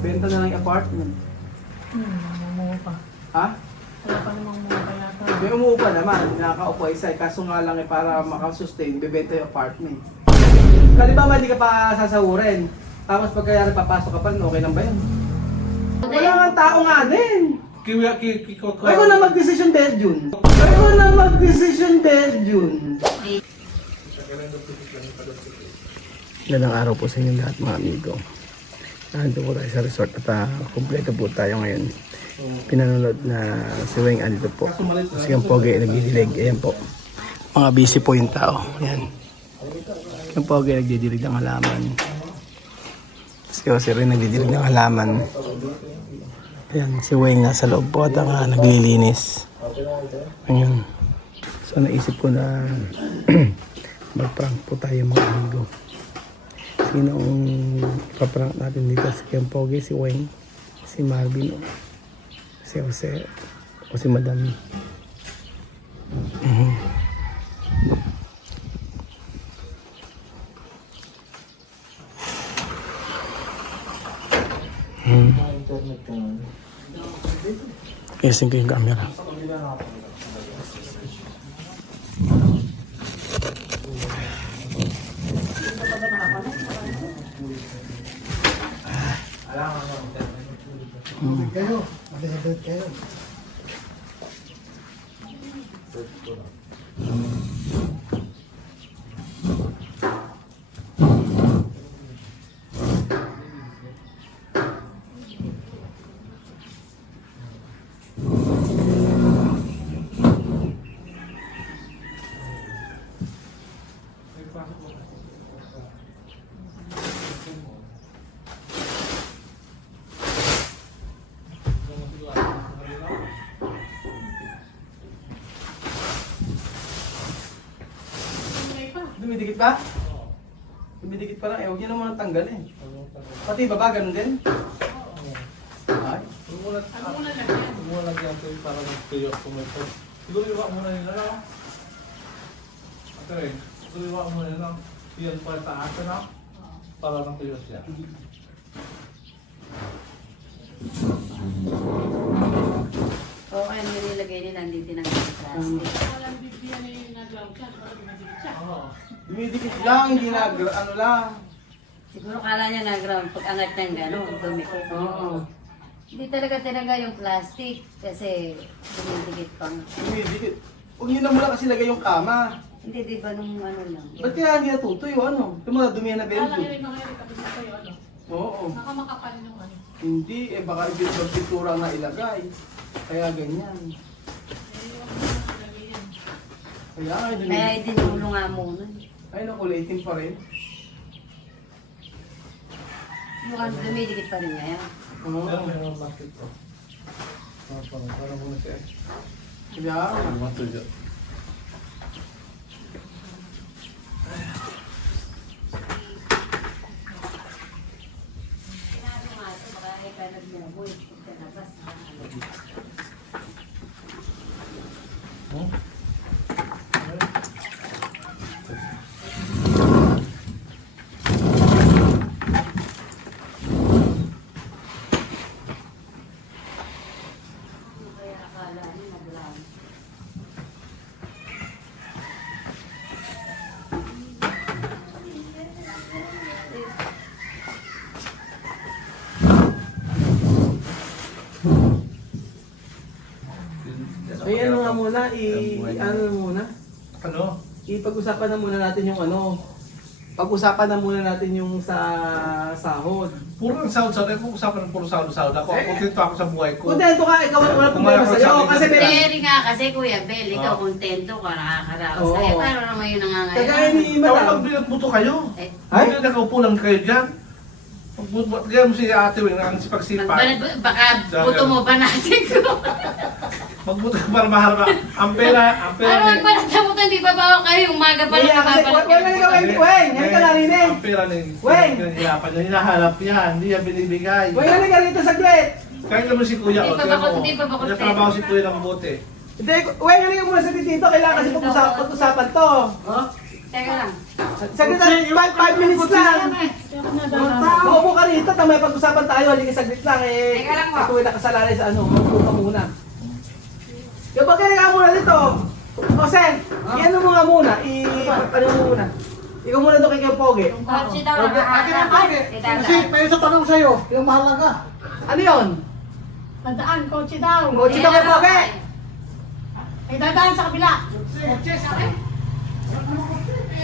Benta na lang yung apartment. Umuha pa. Ha? Wala pa namang umuha pa yata. May umuupa naman, nakakaupo isa, kaso nga lang para makasustain, bebenta yung apartment. Kalibawa hindi ka pa sasahurin. Tapos pagkayari papasok ka pa rin, okay lang ba yun? Wala nga tao nga din. Ay ko na mag-decision Berjun. Ay ko na mag-decision Berjun. Gandang araw po sa inyo lahat mga amigo. Nandito po tayo sa resort at kumpleto po tayo ngayon. Pinanonood na si Weng andito po. Kasi yung pogi nagdidilig. Ayan po. Mga busy po yung tao. Ayan. Yung pogi nagdidilig ng halaman. Si Jose rin nagdidilig ng halaman. Ayan, si Weng nasa loob po at naglilinis. Ayan. So naisip ko na mag-prank po tayo mga amigo. Sino ang ipaprank natin dito? Si Ken Pogi, si Weng, si Marvin, si Jose, o si Madam. Kasing ko yung camera. Kayo, abet kayo. Dumidikit pa? Dumidikit pa lang. Eh, huwag nyo naman tanggalin. Pati baba, ganun din? Ay. Ano muna lang yan? Muna lang yan ito para mag-tuyo kumito. Siguro iwa muna nila lang. Ate rin, siguro iwa muna nila lang. Iyan pa sa atin na. Para mag-tuyo siya. Oo, kaya nilagay nila, hindi tinanggal sa plastic. Walang bibigyan na yung nag-ground siya. Parang madikit siya. Oo. Dumidikit lang, hindi na, ano lang. Siguro kala niya na-ground pag angat ng gano'n, dumikit. Oo. Hindi talaga tinanggal yung plastic kasi dumidikit pang. Dumidikit. Huwag nyo na muna kasi lagay yung kama. Hindi, di ba nung ano lang? Ba't kaya hindi natutuyo, ano? Ito mga dumihan na Kala Belgium. nila yung mga Eric, kapit na kayo, ano? Oo. Nakamakapal yung ano. Hindi, eh baka ibit-bitura na ilagay. Kaya ganyan. Eh, huwag mo na ilagay yan. Kaya ay Kaya dumidikit. idinulo nga muna. Ay naku, itim pa rin. Mukhang dumidikit pa rin niya yan. Oo. Pero mayroon bakit to. Parang muna siya. Kaya, Matuyo. Pinado nga ito, baka ikaw nagmuboy. Pagkalabas, kaya akala niya nag-ground. ay ano nga muna, ano muna? Ano? Ipag-usapan na muna natin yung ano. Pag-usapan na muna natin yung sa sahod. Puro ang sahod-sahod. Kung usapan ng puro sahod-sahod ako, kontento ako sa buhay ko. Kontento ka, ikaw wala problema sa'yo. Kasi Pero nga kasi Kuya Bel, ikaw kontento ka, nakakaraos. Oo. Kaya parang naman yung kagaya nangangailangan. ni Wala Madam. lang binagbuto kayo. Eh, Ay? Hindi nakaupo lang kayo dyan. Ganyan mo si Ate Wing, ang sipag-sipag. baka buto mo ba natin ko? Magbuto ka para maharap. Ang pera, Ano ang panatamutan, hindi ba bawa kayo umaga pa lang Kaya kasi, napapalagay? wala na gawin, Weng, yan ka narinig. Ang pera na Weng! pinahirapan niya, hinahanap niya, hindi niya binibigay. Weng, ano ka rito saglit? Kahit naman si Kuya, Hindi o, pa tingnan ba- mo, hindi pa ba nagtatrabaho si Kuya ng mabuti. Hindi, Weng, ano ka muna sa tito? Kailangan kasi pag-usapan to. Teka lang. Saglit, 5 minutes lang. Kaya ako nadadama. Maupo ka rito. dito, may pag-usapan tayo. Halika saglit lang eh. Teka lang po. Ito ay nakasalalay sa ano. Maupo ka muna. Kapag ka muna dito. O Sen, yan mo nga muna. Ano mo muna. Ikaw muna doon kay Kuya Pogi. Kotse daw Akin ang nakakatakan. pwede. Kasi may isang tanong sa'yo, yung mahalaga. Ano yun? Dadaan, kotse daw. Kotse daw kay Pogi. Ay, dadaan sa kabila.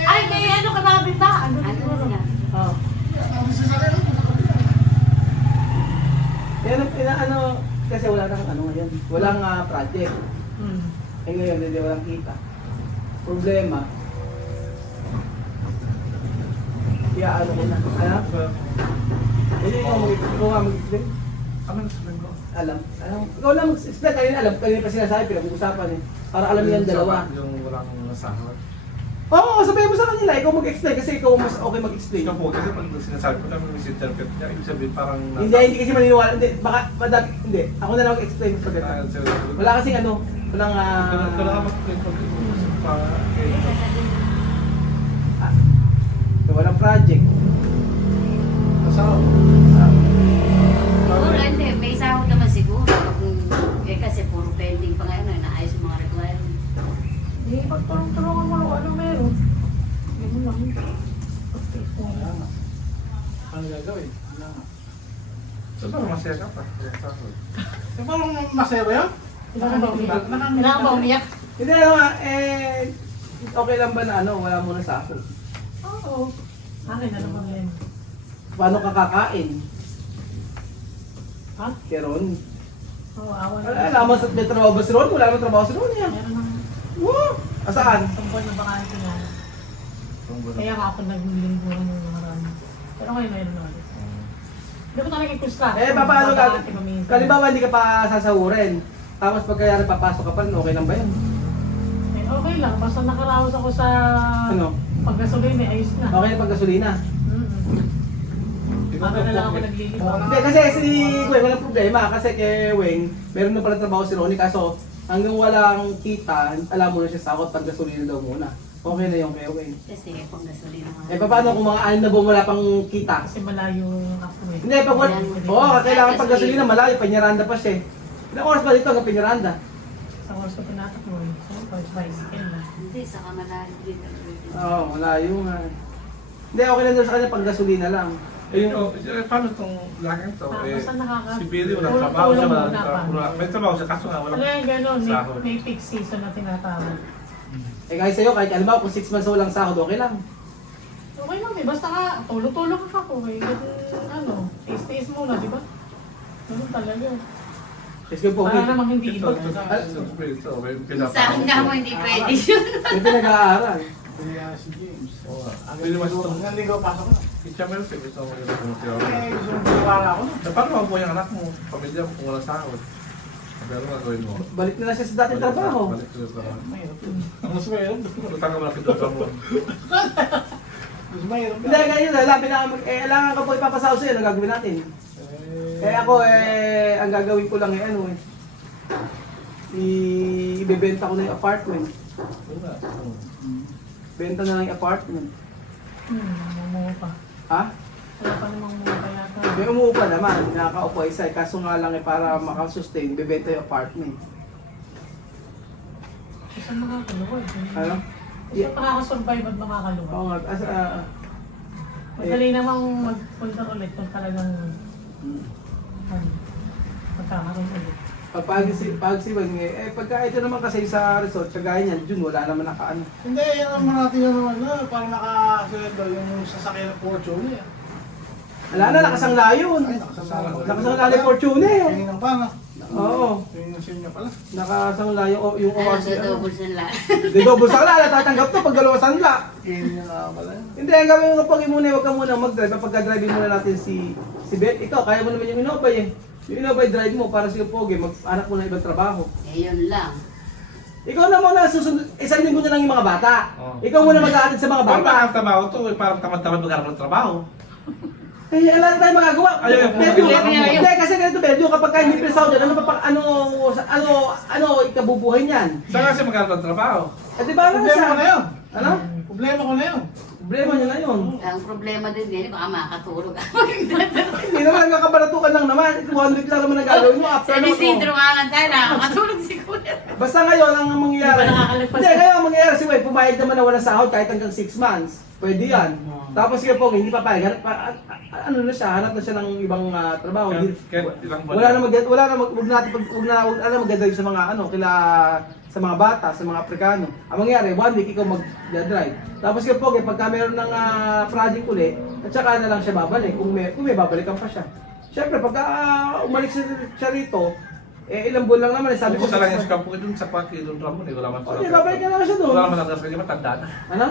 Ay, may ano ka babit ba? Ano siguro? Oh. Yan ang ano, kasi wala nang ano ngayon. Walang project. Eh ngayon, hindi walang kita. Problema. Kaya ano ko na. Ano? Hindi ikaw mag-explain. Ano nasabihin ko? Alam. Ikaw lang mag-explain. Kanina pa sinasabi, pinag-uusapan eh. Para alam niyo yung dalawa. Yung walang sahod. Oo, sabihin mo sa kanila. Ikaw mag-explain kasi ikaw mas okay mag-explain. Ikaw po, kasi pag sinasabi ko lang misinterpret niya, ibig sabihin parang... Hindi kasi maniniwala. Hindi, baka, hindi. Ako na lang mag-explain sa ganito. Wala kasing ano, walang Kailangan mag-explain pag walang project. Kasama. Siguro, hindi. May sahod naman siguro. Kasi puro pending pa ngayon. Naayos yung mga requirement. Hindi, pagtulong-tulungan mo ano meron. Yun lang. Ano gagawin? So, parang masaya ka pa. Sahod. Yung parang masaya ba yan? Kailangan ba umiyak? Kailangan ba umiyak? Hindi ano nga, okay lang ba na ano, wala mo na sahod? Oo. Akin, ano problema? Paano ka kakain? Ha? Keron. Oo, awan. Alam mo sa may trabaho ba si Ron? Wala naman trabaho si Ron yan. Meron ng Wow! Asaan? tumbol na bakante na. Kaya nga ako naglilingkuran ng marami. Pero ngayon mayroon na ulit. Hindi ko talaga ikusta. Paano ka? Kalimbawa hindi ka pa sasahurin. Tapos pagkayari papasok ka pa rin, okay lang ba yun? Okay lang, basta nakaraos ako sa Ano? paggasolina, ayos na. Okay na pag gasolina. Baka na lang ako naglilibang. Hindi, kasi si Weng walang problema. Kasi kay Weng, meron na pala trabaho si Ronnie. Kaso hanggang walang kita, alam mo na siya sakot pag gasolina daw muna. Okay na yung kay Weng. Kasi pang gasolina nga. Eh paano kung mga 6 na buwan wala pang kita? Kasi malayo ako eh. Hindi, pag wala. Oo, kailangan pag gasolina malayo, Peñaranda pa siya eh. Ilang oras ba dito hanggang Peñaranda? Sa oras ko tinatakbo eh. So, bicycle na. Hindi, sa kamalayo dito. Oo, malayo nga. Hindi, okay lang daw sa kanya pag gasolina lang. Eh, paano itong laging to? Basta nakaka... Si Billy walang Tulong- trabaho siya, tulong walang muna pa. trabaho. May trabaho siya, kaso nga walang Wala yung gano'n, sahod. may peak season na tinatawag. Eh kahit sa'yo, kahit alam mo, kung 6 months walang sahod, okay lang. Okay lang eh, basta nga, tulog-tulog ako eh. Ano, taste-taste muna, di ba? Ganun talaga. Kasi po, Para namang hindi Ito, iba. Sa akin nga mo hindi pwede yun. may pinag-aaral. Kaya si James. Pwede mas ito. Hanggang linggo pasok na. Itchamel, ito mo yung pumuti Eh, gusto mong piniwala ako na. Paano mo yung anak mo, pamilya mo kung walang sahod? Pero nga gawin mo. Balik na lang siya sa dating trabaho. Balik ko sa trabaho. Mahirap yun. Ang mas mahirap. Utang ka mo na pinutang mo. Mas mahirap Hindi, ganyan na. Labi na, kailangan ka po ipapasahod sa'yo, ano gagawin natin? Eh ako ang gagawin ko lang ano ibebenta ko na yung apartment. Yun nga. Benta na lang yung apartment. Mamuha pa. Ha? Wala pa namang muha yata. May umuupa naman, nakakaupo isa. Kaso nga lang para makasustain, bebenta yung apartment. Kasi makakaluwag. Ano? Kasi makakasurvive at makakaluwag. Oo nga, Madali namang magpunta ulit kung talagang magkakaroon ulit. pag si Weng, pagka ito naman kasi sa resort, kagaya niyan, June, wala naman nakaano. Hindi, yan naman natin yung ano, parang nakasulendo yung sasakyan ng Fortune eh. Wala na, nakasangla yun. Ay, nakasasala ko. Nakasangla yung Fortune eh. Tingin ng pana. Oo. Tingin ng senior pala. Nakasangla yung Ano, oras. double sa lahat. Di double sangla, natatanggap to pag dalawa sangla. Tingin niya nga pala yun. Hindi, ang gawin mo kapag muna, huwag ka muna mag-drive. Pagka-driving muna natin si Beth. Ikaw, kaya mo naman yung Inobay eh. Yung Inobay drive mo para si Pogi, mag-anak mo na ibang trabaho. Eh, yun lang. Ikaw na muna susunod, isang linggo na lang yung mga bata. Oo. Ikaw muna mag-aatid sa mga Parang bata. makakatrabaho to, parang tamad-tamad maghanap ng trabaho. Kaya wala na tayong magagawa. Ayaw, Medyo, ayaw. hindi, kasi ganito Medyo, kapag ka hindi pinasahod yan, ano ikabubuhay niyan? Saan kasi maghanap ng trabaho? Eh di ba Problema ko na yun. Ano? Problema ko na yun. Problema niya na yun. Ang problema din din, baka makatulog ako. Hindi, lang kakabalatukan lang naman. 1 week lang naman ang gagawin mo. After Sa nun, Isidro nga lang tayo, nakakatulog si Kuya. Basta ngayon, ang mangyayari. Hindi pa nakakalagpas. Hindi, ngayon ang mangyayari si Way, pumayag naman na walang sahod kahit hanggang 6 months. Pwede yan. Tapos kaya po, hindi papayag. Ano na siya, hanap na siya ng ibang trabaho. Kahit ilang buwan. Wala na wag na mag-drive sa mga sa mga bata, sa mga Aprikano. Ang mangyayari, 1 week ikaw mag-drive. Tapos kaya po, pagka meron ng project uli, at saka na lang siya babalik, kung may babalikan pa siya. Siyempre, pagka umalik siya rito, ilang buwan lang naman, sabi ko Kung sa lang yung scam po doon sa Paki, doon Ramon, wala man okay, babalik na lang siya doon. Wala man tatanggap niya, matanda na. Ano?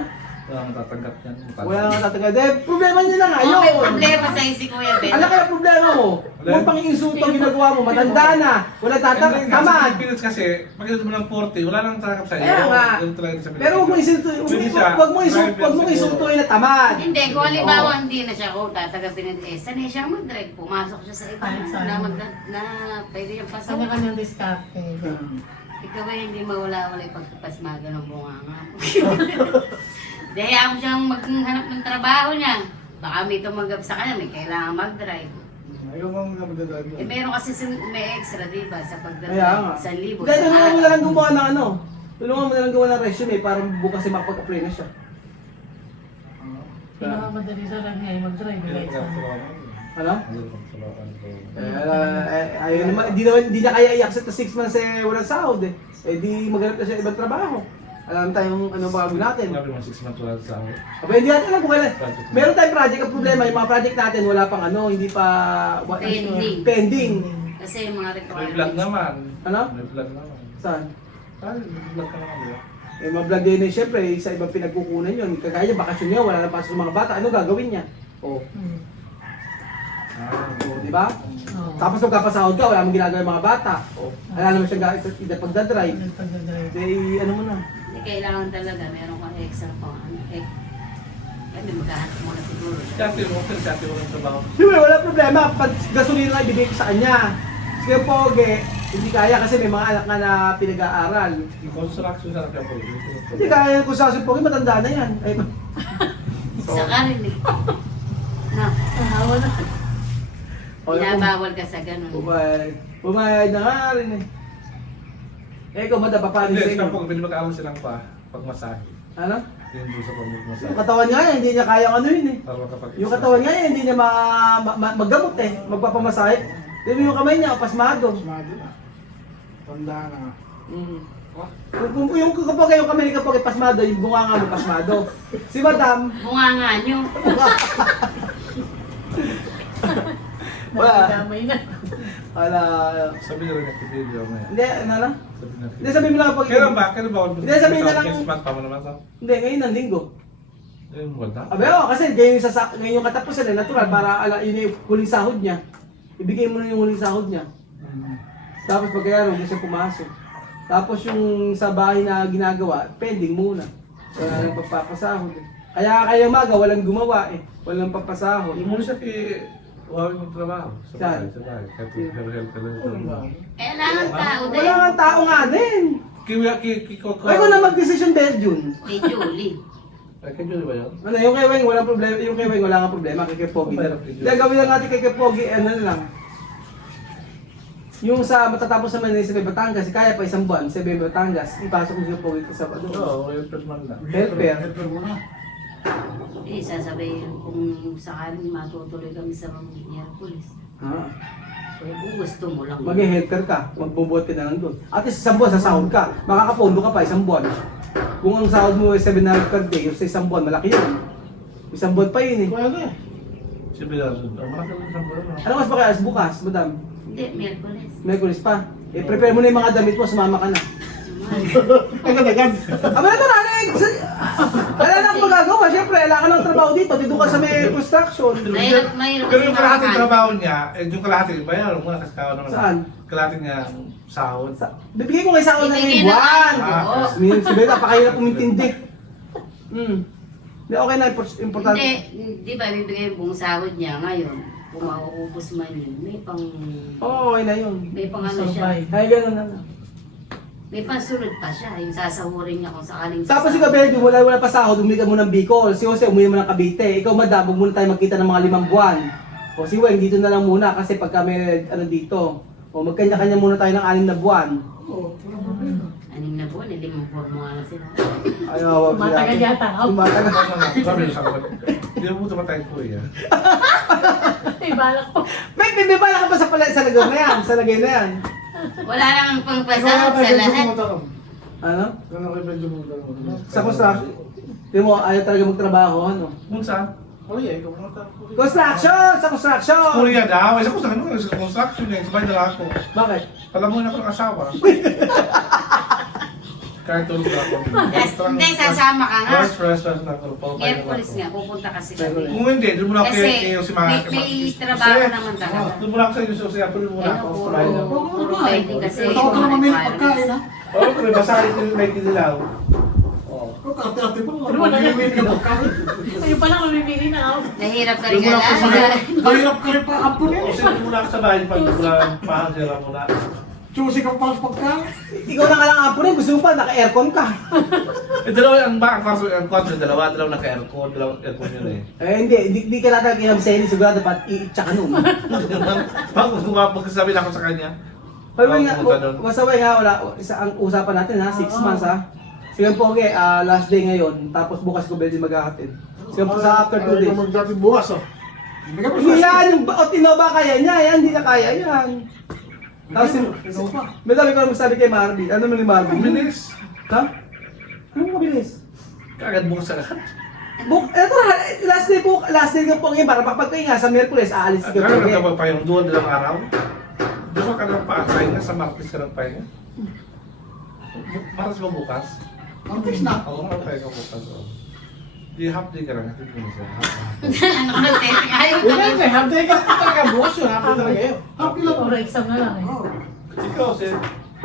Wala man tatanggap niyan. Wala nang tatagal. Problema niya lang, Oh, may ayun. problema sa si Kuya Ben. Ano kaya problema mo? Huwag pang insulto ang ginagawa mo, matanda na, wala tatanggap, tamad. Sa Pilipinas kasi, pag ito mo ng 40, wala nang tatanggap sa'yo. Kaya nga. Yun talaga sa Pilipinas. Pero huwag mo insultuhin na tamad. Hindi, kung halimbawa hindi na siya ko tatagapin ng sanay siyang mag-drive, pumasok siya sa iba Kahit saan. na pwede yung pasok. Kanya-kanyang diskarte. Ikaw ay hindi mawala-wala yung pagpapasmaga ng bunganga. Dahil ako siyang maghanap ng trabaho niya. Baka may tumanggap sa kanya, may kailangan mag-drive. Ayaw mo nga magdadrive Eh meron kasi may extra, di ba, sa Kaya pagdadrive. nga. 1,000 Dahil tulungan mo sa na araw. lang gumawa ng ano. Tulungan mo na lang gawa ng resume para bukas ay makapag-apply na siya. Pinakamadali sa lang niya ay mag-drive. Ano? Ayun naman, hindi na kaya i-accept na 6 months walang sahod eh. Eh di maghanap na siya ibang trabaho. Alam tayong ano ba gawin natin. Sabi mo 6 months wala sa akin. Aba, hindi natin alam kung kailan. Meron tayong project, ang problema, yung mga project natin wala pang ano, hindi pa pending. Kasi yung mga May vlog requirements. naman. Ano? May vlog naman. Saan? Ay, may vlog ka naman, di ba? Eh, mga vlog din eh, syempre, sa ibang pinagkukunan yun. Kagaya, bakasyon niya, wala na pasok sa mga bata. Ano gagawin niya? Oh, di ba? Tapos magkapasahod ka, wala mong ginagawa yung mga bata. Oh, wala naman siyang pagdadrive. Pagdadrive. Eh, ano mo na? Hindi kailangan talaga, meron kang extra pang ano. Kami maghahanap muna siguro. Si ate mo, si ate mo ng trabaho. Siyempre, wala problema. Pag gasolina na ibigay ko sa kanya. Sige, Poge, hindi kaya kasi may mga anak nga na pinag-aaral. Yung construction sa nakya po. Hindi kaya kung sa Poge, matanda na yan. Ay, Isa ka rin eh. Na, Hawa na. binabawal ka sa ganun. Pumayag na nga rin eh. Eh, ikaw, madam, papaano Hindi, sa si inyo? Kampong, pwede mag-aaral silang pa, pagmasahe. Ano? Yung doon sa pagmasahe. Yung katawan nga yan, hindi niya kayang ano yun eh. Para makapag- Yung katawan nga yan, hindi niya maggamot eh. Magpapamasahe. Tignan mo yung kamay niya, pasmado. Smado na. Tanda na nga. Mm. Kapag yung kamay ni kapag pasmado, yung bunga nga mo pasmado. Si madam, Bunganga nyo. wala. Damay na. Wala. Sabi nila na video mo yan. Hindi, ano lang? Sabi na. Hindi, sabihin mo lang pag... Kailan ba? Kailan ba? Hindi, sabihin na lang. Next month pa mo naman to? Hindi, ngayon ng linggo. Yung wala. Abe, kasi ngayon yung katapusan na natural para yun yung huling sahod niya. Ibigay mo na yung huling sahod niya. Tapos pagkaya huwag na siya pumasok. Tapos yung sa bahay na ginagawa, pending muna. Wala nang pagpapasahod eh. Kaya maga, walang gumawa eh. Walang papasahod. Hindi mo siya huwag mong trabaho. Sa bahay, Saan? sa bahay. Kahit help ka lang. Kailangan tao din. Wala nga tao nga din. Kiko. Ay, ko na mag-decision dahil June. Kay Julie. Ay, kay Julie ba yun? Ano, yung kay Weng, walang problema. Yung kay Weng, wala nga problema. Kay Pogi na lang. Kaya gawin lang natin kay Pogi, ano na lang. Yung sa matatapos naman sa Bay Batangas, kaya pa 1 buwan sa Bay Batangas, ipasok mo si Pogi sa ano. Oo, yung first man lang. Helper. Helper mo na. Eh, sasabihin kung sakaling matutuloy kami sa Miyerkules. Ah. Eh, kung gusto mo lang. Mag-helper ka, magbubuhat ka na lang doon. At least 1 buwan sa sahod ka, makakapondo ka pa 1 buwan. Kung ang sahod mo ay 700 per day, yung sa 1 buwan, malaki yun. 1 buwan pa yun eh. Pwede. Si Bilal, malaki lang sa buwan. Ano mas pakayas bukas, madam? Hindi, Miyerkules. Merkulis pa. Eh, prepare mo na yung mga damit mo, sumama ka na. Agad-agad. Aba na Alex! Wala na akong magagawa. Siyempre, wala ka ng trabaho dito. Dito ka sa may construction. Mahirap Pero yung kasi kalahating makakan. trabaho niya, yung kalahating bayaran mo na kasi kawan naman. Saan? Kalahating niya sahod. Bibigay ko kay sa na Bibigyan yung ng buwan. ano. Sabi ka, napakahirap umintindi. Hindi, okay na. Importante. Hindi, di ba bibigay yung buong sahod niya ngayon? Kung mauubos man yun, may pang... Oo, okay na yun. May pang ano siya. Survive. Ay, gano'n na lang. May pansunod pa siya, yung sasahurin niya kung sakaling Tapos si Kabeldo, wala pa sahod, umuwi ka muna ng Bicol. Si Jose, umuwi mo ng Cavite. Ikaw, madam, huwag muna tayo magkita ng mga 5 buwan. O si Weng, dito na lang muna kasi pag kami ano dito, o magkanya-kanya muna tayo ng 6 na buwan. Oo, wala problema. 6 na buwan, 5 buwan mo nga sila. Ayaw, wag sila. Matagal yata. Tumatagal. Sabi niya sa akin, hindi mo tumatay ko eh. Ay, balak ko. May bala ka ba sa lagay na yan? Sa lagay na yan? Wala namang Ikaw pangpasahod sa lahat. Ano? Gano'n kayo medyo mo. Sa construction. Di mo, ayaw talaga magtrabaho, ano? Munsa? Oh yeah, ikaw mo na. Construction! Sa construction! Kuya daw, isa ko sa ano, sa construction eh, sabay na ako. Bakit? Alam mo na ako ng asawa. Kahit tulog na ako. Hindi, sasama ka nga. Rest na ako. Merkulis nga, pupunta kasi kami. Kung hindi, doon muna ako Kasi kayo si mga may trabaho naman talaga. Doon muna ako sa inyo, Susi. Tuloy muna ako. Ano, puro pwede kasi. Ikaw ka naman may pagkain ha. Oo, pero basahin ko yung may kinilaw. Ikaw karte-arte pa Ano ba, lang. May pagkain. Ayun pa lang, namimili na ako. Nahirap ka rin Doon muna ako sa alaga. Mahirap ka rin pa apo O, niya. sige muna ako sa bahay pag mula pahanggira muna. Choosy ka pa sa pagkain. Ikaw na nga lang apo rin, gusto mo pa, naka-aircon ka. Dalawa ang kwarto, dalawa naka-aircon, dalawa aircon yun eh. Hindi ka natin kinabsayni, sigurado dapat i-check nun. Pagkasabi na ako sa kanya. Pero nga, Pumunta doon. basta nga, wala, ang usapan natin ha, 6 months ha. Sige po, okay, last day ngayon, tapos bukas ko din maghahatid. Sige po sa after 2 days. Magdati bukas oh. Hindi ka pa Hindi yan, yung Otino ba kaya niya, yan, hindi na kaya yan. Tapos, may dami ko lang magsabi kay Marvin. Ano naman ni Marvin? Bilis. Ha? Anong mabilis? Kagad bukas sa lahat. Eto, last day ko po ngayon, para pagpagkain nga sa Merkules, aalis ka po. Kaya nagkapagpahing doon dalang araw. Doon ka lang paatay na sa Martes ka lang pahinga. Maras ba bukas? Martes na. Oo, pahinga bukas. Di half day ka lang. Hatid mo na siya. Ano ka nang ayaw ka Wala na. na, half day ka talaga bukas yun. Happy talaga yun. Happy lang. Puro exam na lang eh. Oo. Ikaw, Sir.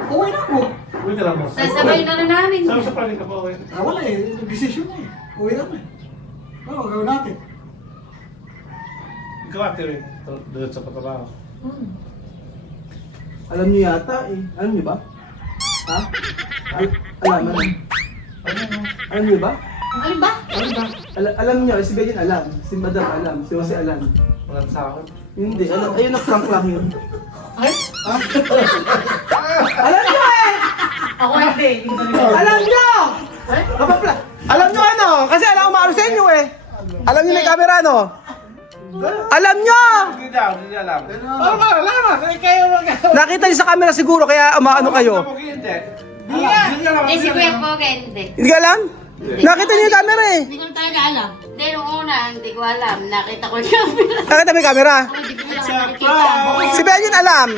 Uwi na ako. Uwi ka lang mo. Sasabay na rin namin. Saan sa paling ka pa uwi? Wala eh, decision na eh. Uwi na ako eh. Oo, gawin natin. Ikaw ate rin. Doon sa patrabaho. Alam niyo yata eh. Alam niyo ba? Ha? Alam. Alam niyo ba? Alin ba? Alam niyo, si Bedian alam. Si Madam alam. Si Jose alam. Walang sahod. Hindi, alam. Ayun, na-prank lang yun. Ay? Alam niyo eh! Ako hindi. Hindi talaga. Alam niyo! Ay? Alam niyo ano? Kasi alam ko maaro sa inyo eh. Alam niyo may camera no? Alam niyo! Hindi daw, hindi alam. Oo, malaman. Ay, kayo mag- Nakita niyo sa camera siguro kaya umaano kayo. Hindi. Eh, si Kuya Poga, hindi. Hindi ka alam? Nakita niyo yung camera eh. Hindi ko na talaga alam. Hindi, nung una, hindi ko alam. Nakita ko siya. Nakita mo yung camera? Hindi ko lang nakikita. Si Bedian alam.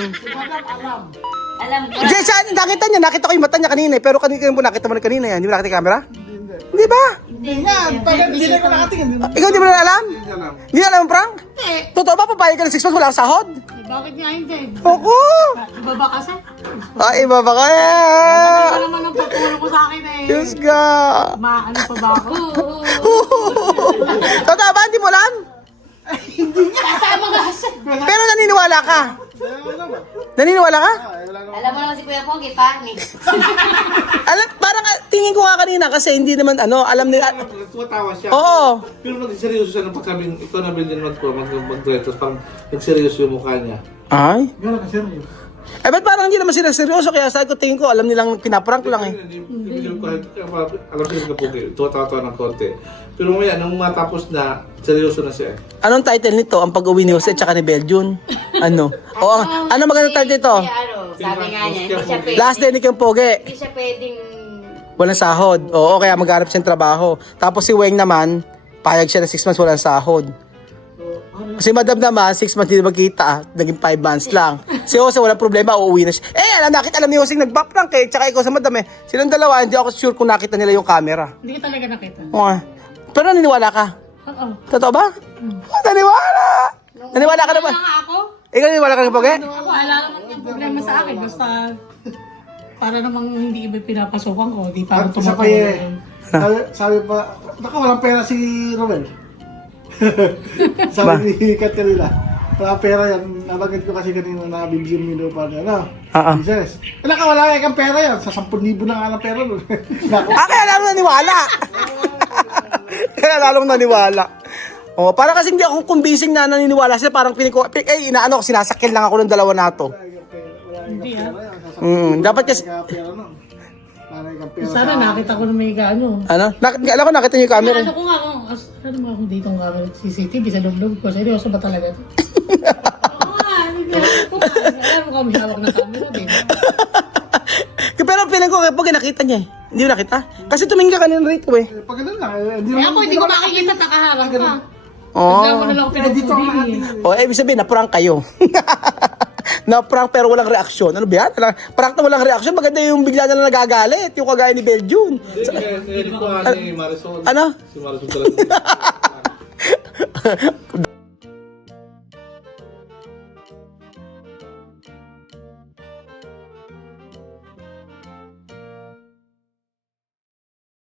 Alam ko. Jay, nakita ko yung mata niya kanina eh. Pero kanina po nakita mo na kanina yan. Hindi mo nakita yung camera? Hindi ba? Hindi Hindi na ko nakatingin. Ikaw di mo na alam? Hindi alam. Hindi alam ang prank? Totoo ba papayag ka ng 6 months wala kang sahod? Bakit nga hindi? Ako! Iba ba kasi? Ay, iba ba kaya? Ano naman ang pagtulong mo sa akin eh. Diyos ka! Maano pa ba ako? Totoo ba? Hindi mo alam? Kasama ka kasi. Pero naniniwala ka? Naniniwala ka? Alam mo naman si Kuya Pogi, pangit. Alam, parang tingin ko nga kanina kasi hindi naman alam nila. Tumatawa siya. Oo. Pero nagseryoso siya ng pagkabing, ikaw na bilhin mag-duetos, parang nagseryoso yung mukha niya. Ay? Gano'n ka serious. Eh, ba't parang hindi naman sila seryoso? Kaya sabi ko, tingin ko, alam nilang pinaprank lang eh. Alam siya ng pugi, tumatawa ng konti. Pero mamaya, nung matapos na, seryoso na siya eh. Anong title nito? Ang pag-uwi ni Jose at saka ni Belgium? Ano? O, ano magandang title nito? Si ano, sabi nga niya, hindi siya pwedeng. Last day ni Kim Poge. Hindi siya pwedeng. Walang sahod. Oo, kaya maghanap siya ng trabaho. Tapos si Weng naman, payag siya na 6 months walang sahod. Si Madam naman, 6 months hindi magkita, naging 5 months lang. Si Jose, walang problema, uuwi na siya. Eh, alam ni Jose nagpa-prank eh, tsaka ikaw sa Madam eh. Silang dalawa, hindi ako sure kung nakita nila yung camera. Hindi ko talaga nakita. Okay. Pero naniniwala ka? Oo. Totoo ba? Oh, naniwala! Naniwala ka naman? Wala nga ako. Ikaw naniwala ka ng Poge? Ako, wala naman yung problema sa akin. Basta, para namang hindi iba pinapasukan ko. Di parang At isa pa eh, tumatawag. sabi pa, baka walang pera si Romel. Sabi ni Katerina, wala pera yan. Nabanggit ko kasi kanina na bibigyan mo pa niya. Ano? Jesus. Wala ka, wala kang pera yan. Sa 10,000 na nga ng pera nun. Kaya lalong naniwala. Kaya lalong naniwala. Oh, para kasi hindi ako convincing na naniniwala sila. Parang inaano ko, sinasakyan lang ako ng dalawa na to. Hindi, ha? Dapat kasi, Sana nakita ko na may gaano. ano? Alam ko, nakita niyo yung camera. Ano ko nga kung, ano mo akong dito ang camera CCTV sa loob ko. Seryoso ba talaga ito? Oo nga, hindi ko nga. Alam mo kami hawak ng camera din. Pero piling ko, pag nakita niya eh. Hindi mo nakita? Kasi tumingin ka kanina rito eh. Pag ganun lang, Kaya ako hindi ko makikita nakahawak ka. Oh. Bigla mo na lang dito ang pinag-tubig. Oh, ibig sabihin, na-prank kayo. Na-prank pero walang reaksyon. Ano ba yan? Prank na walang reaksyon. Maganda yung bigla na lang nagagalit. Yung kagaya ni Beljun. Hindi ko ni Marisol. Ano? Si Marisol talaga.